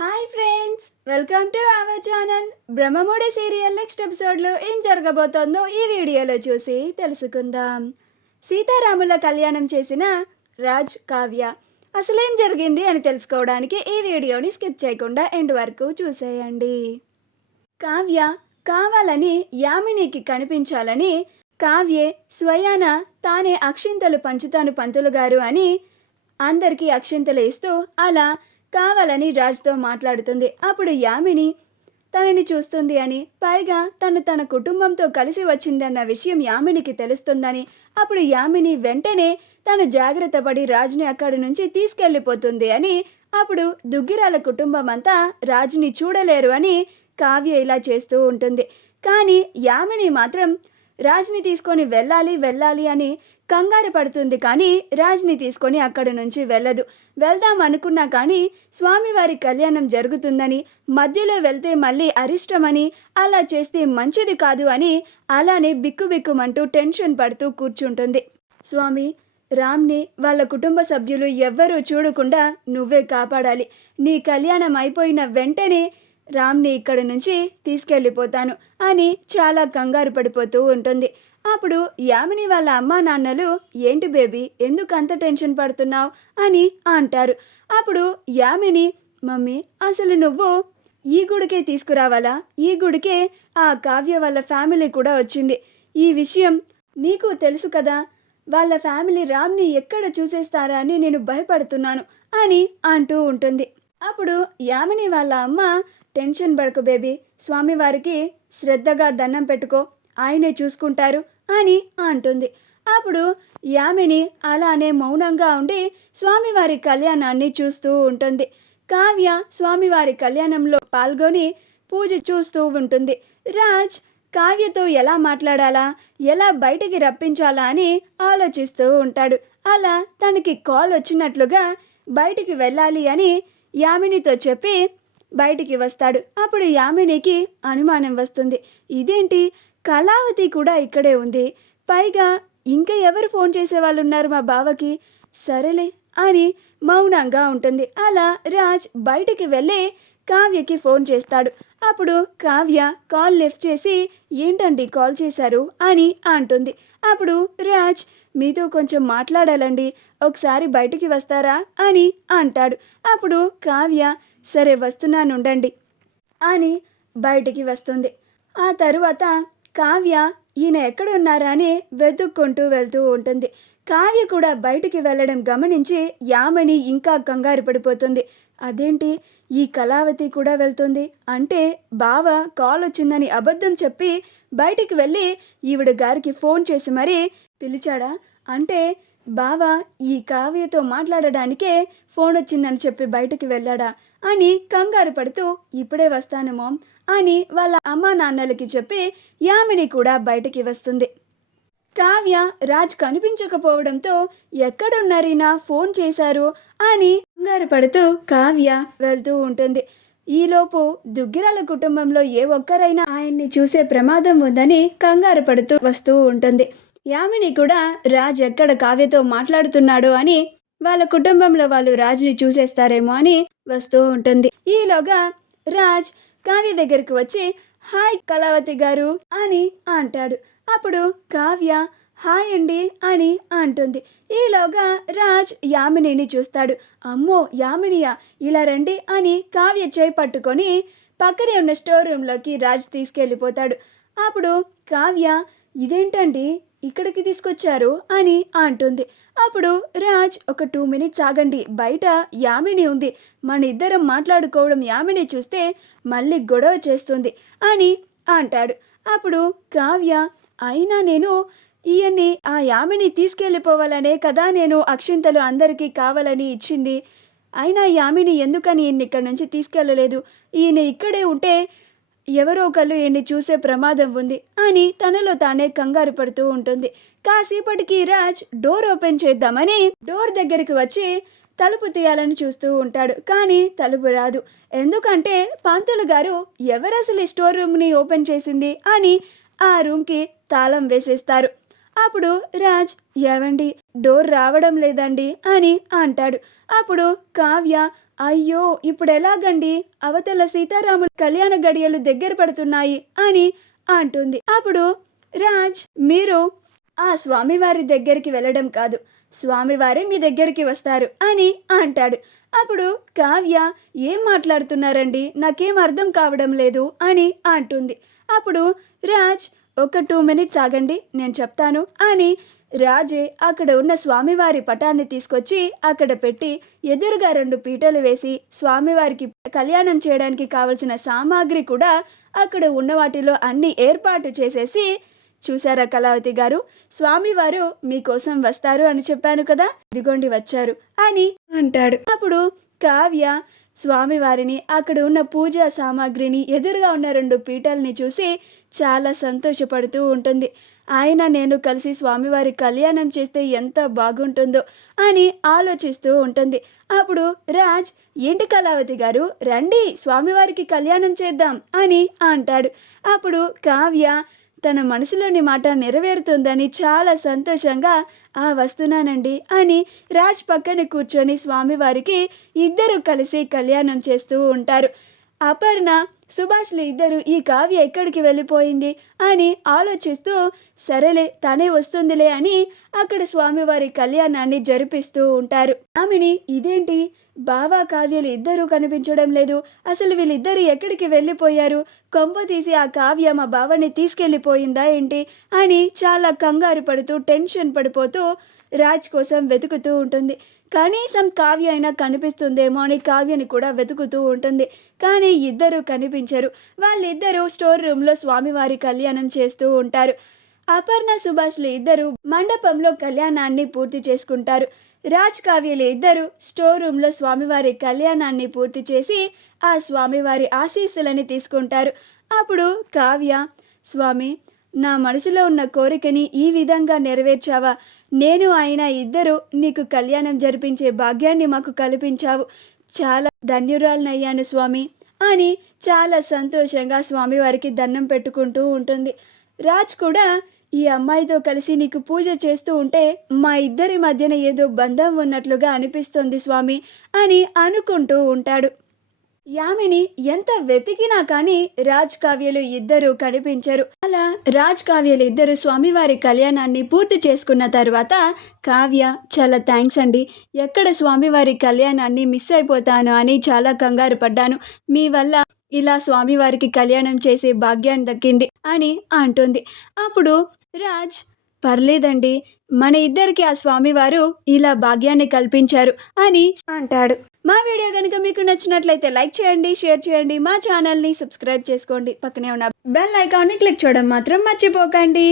Hi friends, welcome to our channel. Brahmamudi serial next ఎపిసోడ్లో ఏం జరగబోతోందో ఈ వీడియోలో చూసి తెలుసుకుందాం. సీతారాముల కళ్యాణం చేసిన రాజ్, కావ్య అసలేం జరిగింది అని తెలుసుకోవడానికి ఈ వీడియోని స్కిప్ చేయకుండా ఎండ్ వరకు చూసేయండి. కావ్య కావాలని యామినికి కనిపించాలని కావ్యే స్వయాన తానే అక్షింతలు పంచుతాను పంతులు గారు అని అందరికీ అక్షింతలు ఇస్తూ అలా కావాలని రాజ్తో మాట్లాడుతుంది. అప్పుడు యామిని తనని చూస్తుంది అని, పైగా తన కుటుంబంతో కలిసి వచ్చిందన్న విషయం యామినికి తెలుస్తుందని, అప్పుడు యామిని వెంటనే తను జాగ్రత్త పడి రాజ్ని అక్కడి నుంచి తీసుకెళ్ళిపోతుంది అని, అప్పుడు దుగ్గిరాల కుటుంబం అంతా రాజ్ని చూడలేరు అని కావ్య ఇలా చేస్తూ ఉంటుంది. కానీ యామిని మాత్రం రాజ్ని తీసుకొని వెళ్ళాలి అని కంగారు పడుతుంది. కానీ రాజ్ని తీసుకొని అక్కడి నుంచి వెళ్ళదు. వెళ్దాం అనుకున్నా కానీ స్వామివారి కళ్యాణం జరుగుతుందని, మధ్యలో వెళ్తే మళ్ళీ అరిష్టమని, అలా చేస్తే మంచిది కాదు అని అలానే బిక్కుబిక్కుమంటూ టెన్షన్ పడుతూ కూర్చుంటుంది. స్వామి, రామ్ని వాళ్ళ కుటుంబ సభ్యులు ఎవ్వరూ చూడకుండా నువ్వే కాపాడాలి. నీ కళ్యాణం అయిపోయిన వెంటనే రామ్ని ఇక్కడి నుంచి తీసుకెళ్ళిపోతాను అని చాలా కంగారు పడిపోతూ ఉంటుంది. అప్పుడు యామిని వాళ్ళ అమ్మా నాన్నలు, ఏంటి బేబీ, ఎందుకు అంత టెన్షన్ పడుతున్నావు అని అంటారు. అప్పుడు యామిని, మమ్మీ, అసలు నువ్వు ఈ గుడికే తీసుకురావాలా? ఈ గుడికే ఆ కావ్య వాళ్ళ ఫ్యామిలీ కూడా వచ్చింది. ఈ విషయం నీకు తెలుసు కదా. వాళ్ళ ఫ్యామిలీ రామ్ని ఎక్కడ చూసేస్తారా అని నేను భయపడుతున్నాను అని అంటూ ఉంటుంది. అప్పుడు యామిని వాళ్ళ అమ్మ, టెన్షన్ పడకు బేబీ, స్వామివారికి శ్రద్ధగా దండం పెట్టుకో, ఆయనే చూసుకుంటారు అని అంటుంది. అప్పుడు యామిని అలానే మౌనంగా ఉండి స్వామివారి కళ్యాణాన్ని చూస్తూ ఉంటుంది. కావ్య స్వామివారి కళ్యాణంలో పాల్గొని పూజ చూస్తూ ఉంటుంది. రాజ్ కావ్యతో ఎలా మాట్లాడాలా, ఎలా బయటికి రప్పించాలా అని ఆలోచిస్తూ ఉంటాడు. అలా తనకి కాల్ వచ్చినట్లుగా బయటికి వెళ్ళాలి అని యామినితో చెప్పి బయటికి వస్తాడు. అప్పుడు యామినికి అనుమానం వస్తుంది. ఇదేంటి, కళావతి కూడా ఇక్కడే ఉంది, పైగా ఇంకా ఎవరు ఫోన్ చేసేవాళ్ళు ఉన్నారు మా బావకి, సరేలే అని మౌనంగా ఉంటుంది. అలా రాజ్ బయటికి వెళ్ళి కావ్యకి ఫోన్ చేస్తాడు. అప్పుడు కావ్య కాల్ లిఫ్ట్ చేసి, ఏంటండి కాల్ చేశారు అని అంటుంది. అప్పుడు రాజ్, మీతో కొంచెం మాట్లాడాలండి, ఒకసారి బయటికి వస్తారా అని అంటాడు. అప్పుడు కావ్య, సరే వస్తున్నానుండండి అని బయటికి వస్తుంది. ఆ తరువాత కావ్య ఈయన ఎక్కడున్నారా అని వెతుక్కుంటూ వెళ్తూ ఉంటుంది. కావ్య కూడా బయటికి వెళ్ళడం గమనించి యామిని ఇంకా కంగారు పడిపోతుంది. అదేంటి, ఈ కళావతి కూడా వెళ్తుంది అంటే బావ కాల్ వచ్చిందని అబద్ధం చెప్పి బయటికి వెళ్ళి ఈవిడ గారికి ఫోన్ చేసి మరీ పిలిచాడా? అంటే బావ ఈ కావ్యతో మాట్లాడడానికే ఫోన్ వచ్చిందని చెప్పి బయటికి వెళ్ళాడా అని కంగారు పడుతూ, ఇప్పుడే వస్తాను మామ్ అని వాళ్ళ అమ్మా నాన్నలకి చెప్పి యామిని కూడా బయటికి వస్తుంది. కావ్య రాజ్ కనిపించకపోవడంతో ఎక్కడున్నారైనా ఫోన్ చేశారు అని కంగారు పడుతూ కావ్య వెళ్తూ ఉంటుంది. ఈలోపు దుగ్గిరాల కుటుంబంలో ఏ ఒక్కరైనా ఆయన్ని చూసే ప్రమాదం ఉందని కంగారు పడుతూ వస్తూ ఉంటుంది. యామిని కూడా రాజ్ ఎక్కడ కావ్యతో మాట్లాడుతున్నాడో అని, వాళ్ళ కుటుంబంలో వాళ్ళు రాజ్ని చూసేస్తారేమో అని వస్తూ ఉంటుంది. ఈలోగా రాజ్ కావ్య దగ్గరికి వచ్చి, హాయ్ కళావతి గారు అని అంటాడు. అప్పుడు కావ్య, హాయ్ అండి అని అంటుంది. ఈలోగా రాజ్ యామినిని చూస్తాడు. అమ్మో యామినియా, ఇలా రండి అని కావ్య చేయి పట్టుకొని పక్కనే ఉన్న స్టోర్ రూమ్లోకి రాజ్ తీసుకెళ్ళిపోతాడు. అప్పుడు కావ్య, ఇదేంటండి ఇక్కడికి తీసుకొచ్చారు అని అంటుంది. అప్పుడు రాజ్, ఒక 2 మినిట్స్ ఆగండి, బయట యామిని ఉంది, మన ఇద్దరం మాట్లాడుకోవడం యామిని చూస్తే మళ్ళీ గొడవ చేస్తుంది అని అంటాడు. అప్పుడు కావ్య, అయినా నేను ఈయన్ని ఆ యామిని తీసుకెళ్ళిపోవాలనే కదా నేను అక్షింతలు అందరికీ కావాలని ఇచ్చింది, అయినా యామిని ఎందుకని ఈయన్ని ఇక్కడి నుంచి తీసుకెళ్ళలేదు, ఈయన ఇక్కడే ఉంటే ఎవరో ఒకళ్ళు ఈయన్ని చూసే ప్రమాదం ఉంది అని తనలో తానే కంగారు పడుతూ ఉంటుంది. కాసేపటికి రాజ్ డోర్ ఓపెన్ చేద్దామని డోర్ దగ్గరికి వచ్చి తలుపు తీయాలని చూస్తూ ఉంటాడు. కానీ తలుపు రాదు. ఎందుకంటే పంతులు గారు ఎవరు అసలు ఈ స్టోర్ రూమ్ని ఓపెన్ చేసింది అని ఆ రూమ్కి తాళం వేసేస్తారు. అప్పుడు రాజ్, ఏవండి డోర్ రావడం లేదండి అని అంటాడు. అప్పుడు కావ్య, అయ్యో ఇప్పుడు ఎలాగండి, అవతల సీతారాముల కళ్యాణ గడియలు దగ్గర పడుతున్నాయి అని అంటుంది. అప్పుడు రాజ్, మీరు ఆ స్వామివారి దగ్గరికి వెళ్ళడం కాదు, స్వామివారే మీ దగ్గరికి వస్తారు అని అంటాడు. అప్పుడు కావ్య, ఏం మాట్లాడుతున్నారండి, నాకేం అర్థం కావడం లేదు అని అంటుంది. అప్పుడు రాజ్, ఒక 2 మినిట్స్ ఆగండి, నేను చెప్తాను అని రాజే అక్కడ ఉన్న స్వామివారి పటాన్ని తీసుకొచ్చి అక్కడ పెట్టి ఎదురుగా 2 పీటలు వేసి స్వామివారికి కళ్యాణం చేయడానికి కావలసిన సామాగ్రి కూడా అక్కడ ఉన్న వాటిలో అన్ని ఏర్పాటు చేసేసి, చూసారా కళావతి గారు, స్వామివారు మీకోసం వస్తారు అని చెప్పాను కదా, ఇదిగోండి వచ్చారు అని అంటాడు. అప్పుడు కావ్య స్వామివారిని, అక్కడ ఉన్న పూజా సామాగ్రిని, ఎదురుగా ఉన్న 2 పీటల్ని చూసి చాలా సంతోషపడుతూ ఉంటుంది. ఆయన నేను కలిసి స్వామివారి కళ్యాణం చేస్తే ఎంత బాగుంటుందో అని ఆలోచిస్తూ ఉంటుంది. అప్పుడు రాజ్, ఏంటి కళావతి గారు, రండి స్వామివారికి కళ్యాణం చేద్దాం అని అంటాడు. అప్పుడు కావ్య తన మనసులోని మాట నెరవేరుతుందని చాలా సంతోషంగా, వస్తున్నానండి అని రాజ్ పక్కన కూర్చొని స్వామివారికి ఇద్దరు కలిసి కళ్యాణం చేస్తూ ఉంటారు. అపర్ణ, సుభాష్లు ఇద్దరు ఈ కావ్య ఎక్కడికి వెళ్ళిపోయింది అని ఆలోచిస్తూ, సరేలే తనే వస్తుందిలే అని అక్కడ స్వామివారి కళ్యాణాన్ని జరిపిస్తూ ఉంటారు. ఆమెని, ఇదేంటి బావ కావ్యలు ఇద్దరూ కనిపించడం లేదు, అసలు వీళ్ళిద్దరు ఎక్కడికి వెళ్ళిపోయారు, కొంప తీసి ఆ కావ్య మా బావని తీసుకెళ్ళిపోయిందా ఏంటి అని చాలా కంగారు పడుతూ టెన్షన్ పడిపోతూ రాజ్ కోసం వెతుకుతూ ఉంటుంది. కనీసం కావ్య అయినా కనిపిస్తుందేమో అని కావ్యని కూడా వెతుకుతూ ఉంటుంది. కానీ ఇద్దరూ కనిపించరు. వాళ్ళిద్దరూ స్టోర్ రూమ్లో స్వామివారి కళ్యాణం చేస్తూ ఉంటారు. అపర్ణ, సుభాష్లు ఇద్దరు మండపంలో కళ్యాణాన్ని పూర్తి చేసుకుంటారు. రాజ్, కావ్యలు ఇద్దరు స్టోర్ రూమ్లో స్వామివారి కళ్యాణాన్ని పూర్తి చేసి ఆ స్వామివారి ఆశీస్సులని తీసుకుంటారు. అప్పుడు కావ్య, స్వామి, నా మనసులో ఉన్న కోరికని ఈ విధంగా నెరవేర్చావా, నేను ఆయన ఇద్దరు నీకు కళ్యాణం జరిపించే భాగ్యాన్ని మాకు కల్పించావు, చాలా ధన్యురాలనయ్యాను స్వామి అని చాలా సంతోషంగా స్వామివారికి దండం పెట్టుకుంటూ ఉంటుంది. రాజ్ కూడా, ఈ అమ్మాయితో కలిసి నీకు పూజ చేస్తూ ఉంటే మా ఇద్దరి మధ్యన ఏదో బంధం ఉన్నట్లుగా అనిపిస్తుంది స్వామి అని అనుకుంటూ ఉంటాడు. యామిని ఎంత వెతికినా కానీ రాజ్, కావ్యలు ఇద్దరూ కనిపించరు. అలా రాజ్, కావ్యలు ఇద్దరు స్వామివారి కళ్యాణాన్ని పూర్తి చేసుకున్న తర్వాత కావ్య, చాలా థ్యాంక్స్ అండి, ఎక్కడ స్వామివారి కళ్యాణాన్ని మిస్ అయిపోతాను అని చాలా కంగారు పడ్డాను, మీ వల్ల ఇలా స్వామివారికి కళ్యాణం చేసే భాగ్యాన్ని దక్కింది అని అంటుంది. అప్పుడు రాజ్, పర్లేదండి, మన ఇద్దరికి ఆ స్వామివారు ఇలా భాగ్యాన్ని కల్పించారు అని అంటాడు. మా వీడియో కనుక మీకు నచ్చినట్లయితే లైక్ చేయండి, షేర్ చేయండి, మా ఛానల్ని సబ్స్క్రైబ్ చేసుకోండి, పక్కనే ఉన్న బెల్ ఐకాన్ని క్లిక్ చేయడం మాత్రం మర్చిపోకండి.